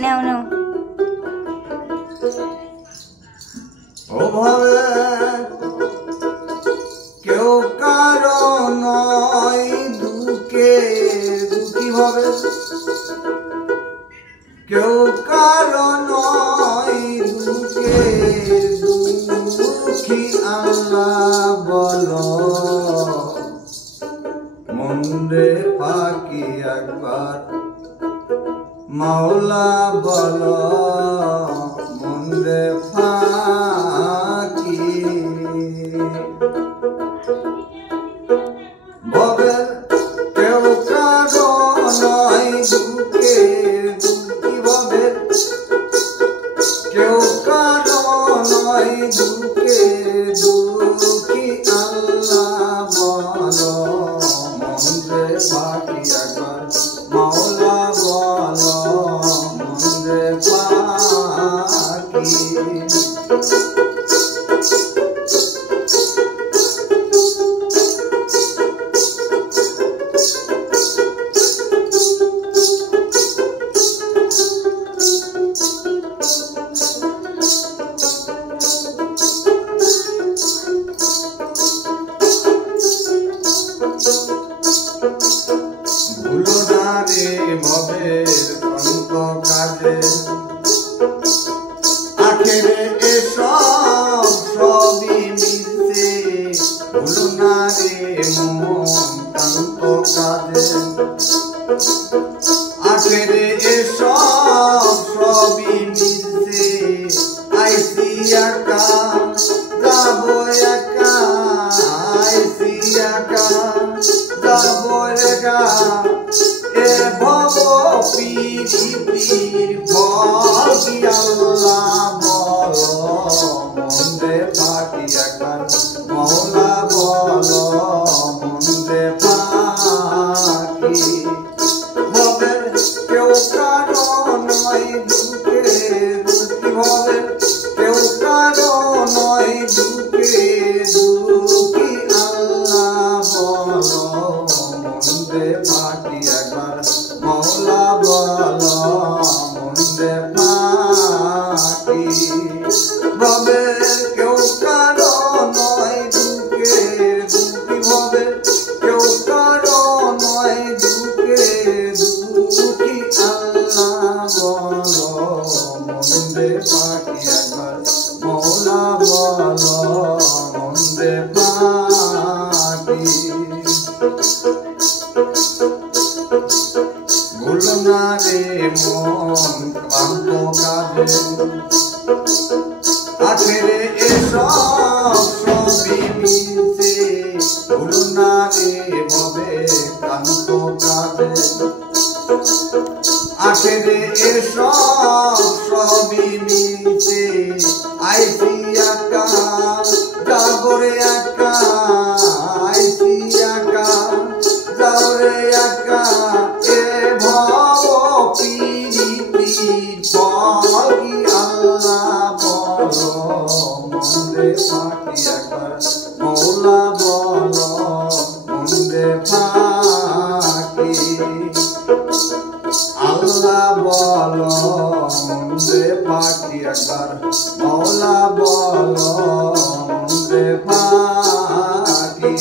নাও নাও। ওভাবে কেউ কারো নয় দুঃখে দুঃখী ভাবে, কেউ কারো নয় দুঃখে দুঃখী আল্লাহ বলো মন্দে পাখি একবার মাওলা বলো মন্দে পাখি। ভবের কেউ কারো নয় দুঃখে দুঃখী, ভবের কেউ কারো নয় দুঃখে দুঃখী আল্লাহ বলো মন্দে পাখি একবার মাওলা বলো মন্দে পাখি। ভুলো না রে ভবের অন্ত কাজে, আখেরে এসব সবই মিশে। ভুলো না রে মন অন্ত কাজে, আখেরে এসব সবই মিশে। আইসি একা যাবো একা, আইসি একা যাবো একা। এ ভব পৃথিবীর ফল কি আল্লাহ বলো মন্দে পাখি একবার মাওলা বলো মন্দে পাখি। ভবের কেউ কারো নয় দুঃখে দুঃখী, ভবের কেউ কারো নয় দুঃখে দুঃখী আল্লাহ বলো মন্দে পাখি একবার মাওলা বলো মন্দে পাখি। ভবের কেউ কারো নয় দুঃখে দুঃখী, ভবের কেউ কারো নয় দুঃখে দুঃখী আল্লাহ বলো মন্দে পাখি একবার মাওলা বলো মন্দে পাখি। ভুলো না রে মন ক্লান্ত কাজে, আখেরে এসব সবই মিশে। ভুলো না রে ভবে ক্লান্ত কাজে, আখেরে এসব সবই মিশে। আইসি একা যাবো রে একা, আইসি একা যাও রে একা। এ ভব পৃথিবীর ফল কি আল্লাহ বলো মন্দে পাখি একবার মাওলা বলো মন্দে পাখি। আল্লাহ বলো মন্দে পাখি একবার মাওলা বলো মন্দে পাখি।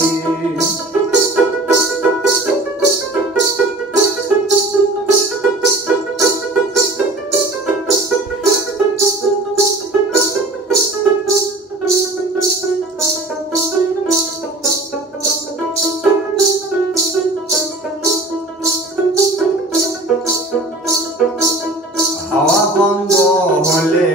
হাওয়া বন্ধ হলে